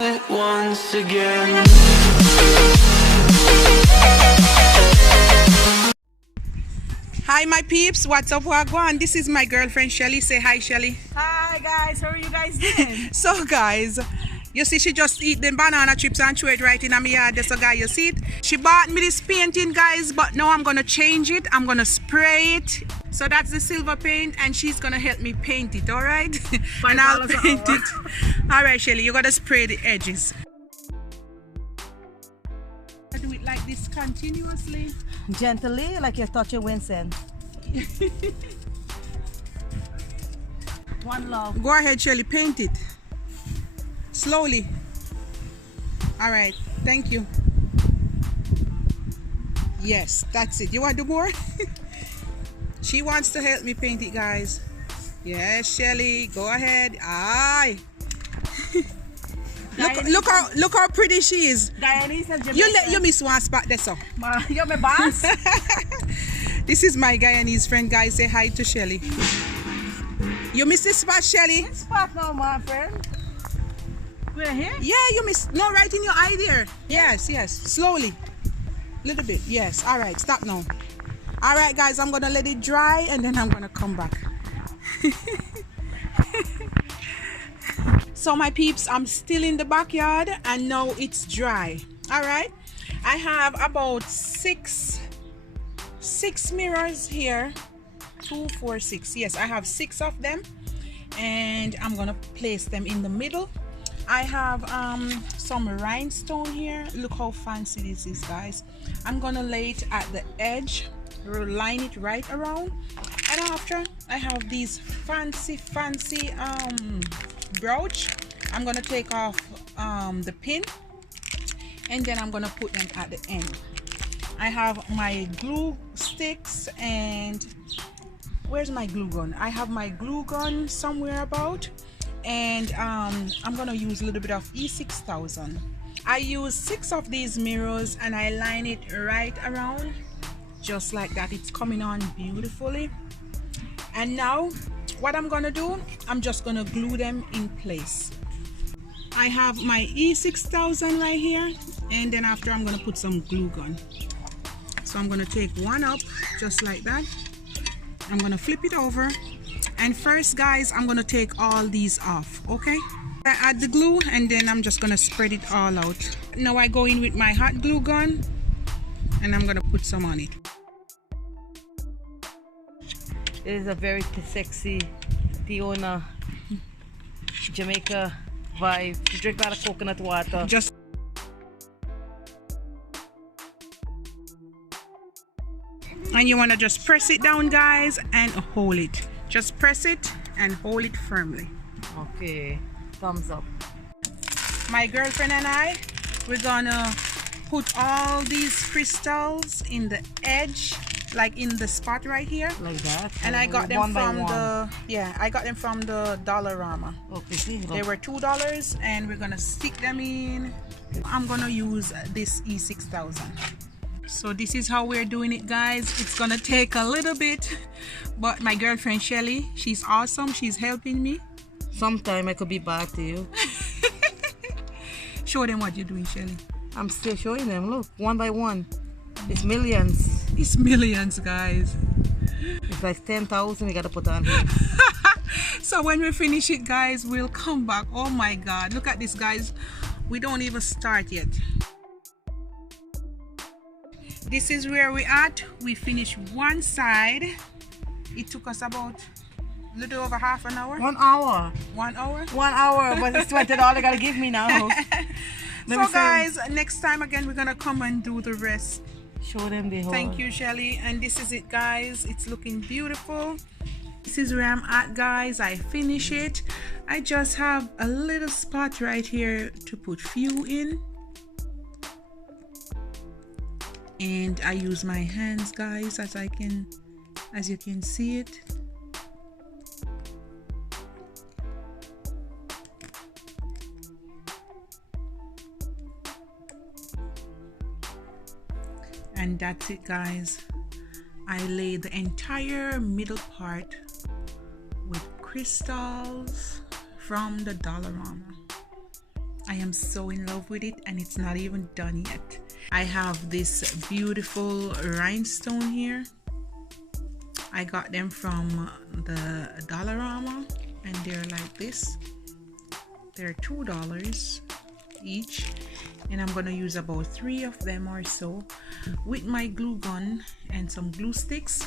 Once again. Hi my peeps, what's up, wagwan? This is my girlfriend Shelly. Say hi, Shelly. Hi guys, how are you guys doing? So guys, you see she just eat the banana chips and threw it right in my yard. There's a guy, you see it? She bought me this painting, guys, but now I'm gonna change it. I'm gonna spray it. So that's the silver paint and she's gonna help me paint it, all right? And I'll paint it. All right, Shelly, you gotta spray the edges. I do it like this continuously. Gently, like you're touching Winston. One love. Go ahead, Shelly, paint it. Slowly. All right, thank you. Yes, that's it. You want to do more? She wants to help me paint it, guys. Yes, Shelly, go ahead. Aye. Look how pretty she is. Guyanese and Jamaican. You miss one spot there, so. You're my boss. This is my Guyanese friend, guys. Say hi to Shelly. You miss this spot, Shelly? This spot now, my friend. We're here? Yeah, you miss. No, right in your eye there. Yes, yes. Slowly. Little bit. Yes. All right. Stop now. All right, guys. I'm gonna let it dry and then I'm gonna come back. So my peeps, I'm still in the backyard and now it's dry. All right. I have about six mirrors here. 2, 4, 6. Yes, I have 6 of them, and I'm gonna place them in the middle. I have some rhinestone here. Look how fancy this is, guys. I'm gonna lay it at the edge, line it right around, and after I have these fancy brooch. I'm gonna take off the pin, and then I'm gonna put them at the end. I have my glue sticks, and where's my glue gun? I have my glue gun somewhere about, and I'm gonna use a little bit of E6000. I use 6 of these mirrors and I line it right around just like that. It's coming on beautifully. And now what I'm gonna do, I'm just gonna glue them in place. I have my E6000 right here, and then after I'm gonna put some glue gun. So I'm gonna take one up just like that. I'm gonna flip it over, and first, guys, I'm gonna take all these off. Okay, I add the glue and then I'm just gonna spread it all out. Now I go in with my hot glue gun and I'm gonna put some on it. It is a very sexy Tiona Jamaica vibe. You drink a lot of coconut water. Just and you want to just press it down, guys, and hold it. Just press it and hold it firmly. Okay, thumbs up. My girlfriend and I, we're gonna put all these crystals in the edge, like in the spot right here, Like that. and I got them one by from one. I got them from the Dollarama. Okay, see. They were $2, and we're gonna stick them in. I'm gonna use this E6000. So this is how we're doing it, guys. It's gonna take a little bit, but my girlfriend Shelly, she's awesome. She's helping me. Sometime I could be bad to you. Show them what you're doing, Shelly. I'm still showing them. Look, one by one. It's millions. It's millions, guys. It's like 10,000 you gotta put on here. So when we finish it, guys, we'll come back. Oh my God, look at this, guys. We don't even start yet. This is where we're at. We finished one side. It took us about a little over half an hour. 1 hour. 1 hour. 1 hour, but it's $20 you gotta give me now. So guys, next time again we're gonna come and do the rest. Show them the whole. Thank you, Shelly. And this is it, guys. It's looking beautiful. This is where I'm at, guys. I finish it. I just have a little spot right here to put few in, and I use my hands, guys, as you can see it. And that's it, guys. I lay the entire middle part with crystals from the Dollarama. I am so in love with it, and it's not even done yet. I have this beautiful rhinestone here. I got them from the Dollarama, and they're like this. They're $2 each, and I'm gonna use about 3 of them or so with my glue gun and some glue sticks,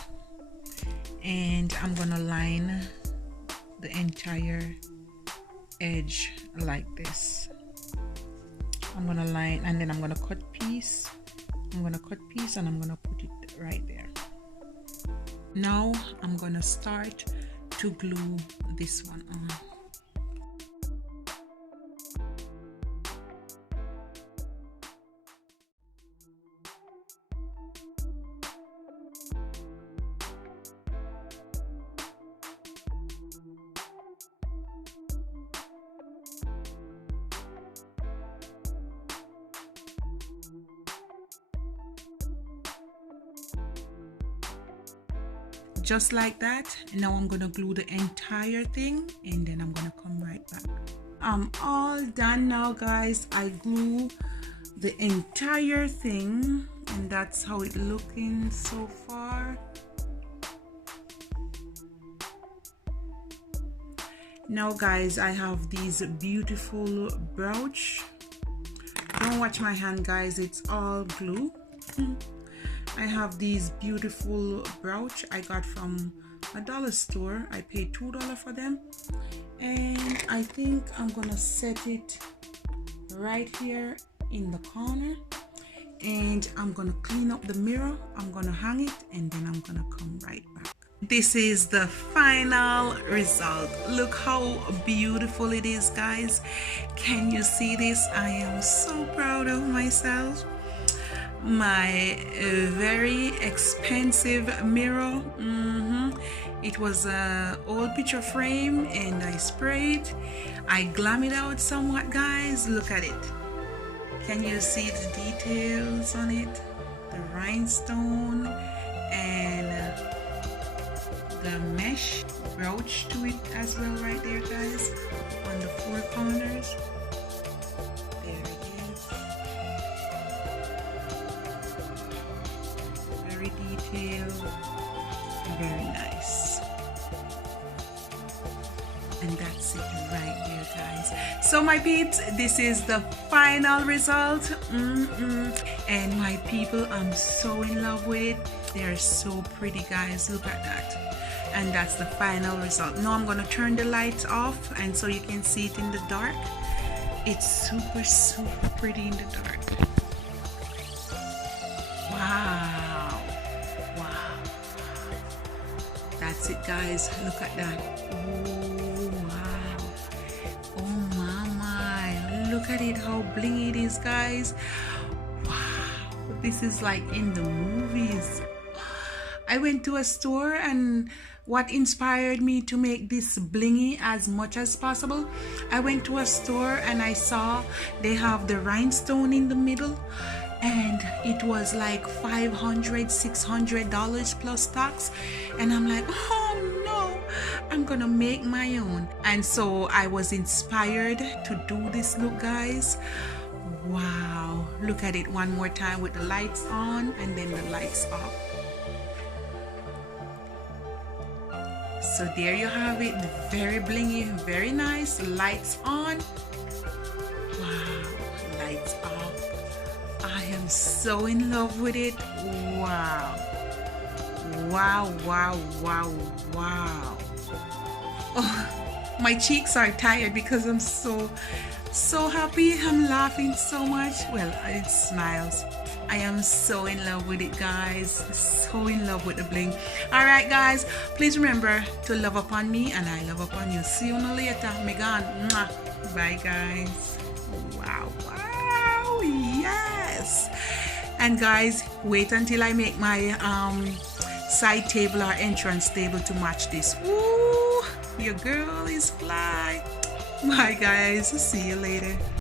and I'm gonna line the entire edge like this. I'm gonna line, and then I'm gonna cut piece. I'm gonna cut piece, and I'm gonna put it right there. Now I'm gonna start to glue this one on. Just like that. Now I'm gonna glue the entire thing, and then I'm gonna come right back. I'm all done now, guys. I glue the entire thing, and that's how it's looking so far. Now guys, I have these beautiful brooch. Don't watch my hand, guys, it's all glue. I have these beautiful brooch I got from a dollar store. I paid $2 for them, and I think I'm gonna set it right here in the corner, and I'm gonna clean up the mirror. I'm gonna hang it, and then I'm gonna come right back. This is the final result. Look how beautiful it is, guys. Can you see this? I am so proud of myself. My very expensive mirror. It was an old picture frame, and I sprayed. I glam it out somewhat, guys. Look at it. Can you see the details on it? The rhinestone and the mesh brooch to it as well, right there, guys, on the 4 corners. There it is. Very detailed, very nice. And that's it right there, guys. So my peeps, this is the final result. And my people, I'm so in love with it. They're so pretty, guys. Look at that. And that's the final result. Now I'm gonna turn the lights off, and so you can see it in the dark. It's super pretty in the dark. Wow. That's it, guys. Look at that. Oh wow. Oh my. Look at it, how blingy it is, guys. Wow. This is like in the movies. I went to a store, and what inspired me to make this blingy as much as possible, I went to a store and I saw they have the rhinestone in the middle, and it was like $500, $600 plus tax, and I'm like, oh no, I'm gonna make my own. And so I was inspired to do this look, guys. Wow, look at it one more time with the lights on and then the lights off. So there you have it, very blingy, very nice. Lights on. Wow, lights off. I am so in love with it. Wow. Oh, my cheeks are tired because I'm so happy. I'm laughing so much. Well, it smiles. I am so in love with it, guys. So in love with the bling. All right, guys, please remember to love upon me, and I love upon you. See you later. Megan. Bye, guys. Wow. Yes. And guys, wait until I make my side table or entrance table to match this. Ooh, your girl is fly. Bye, guys. See you later.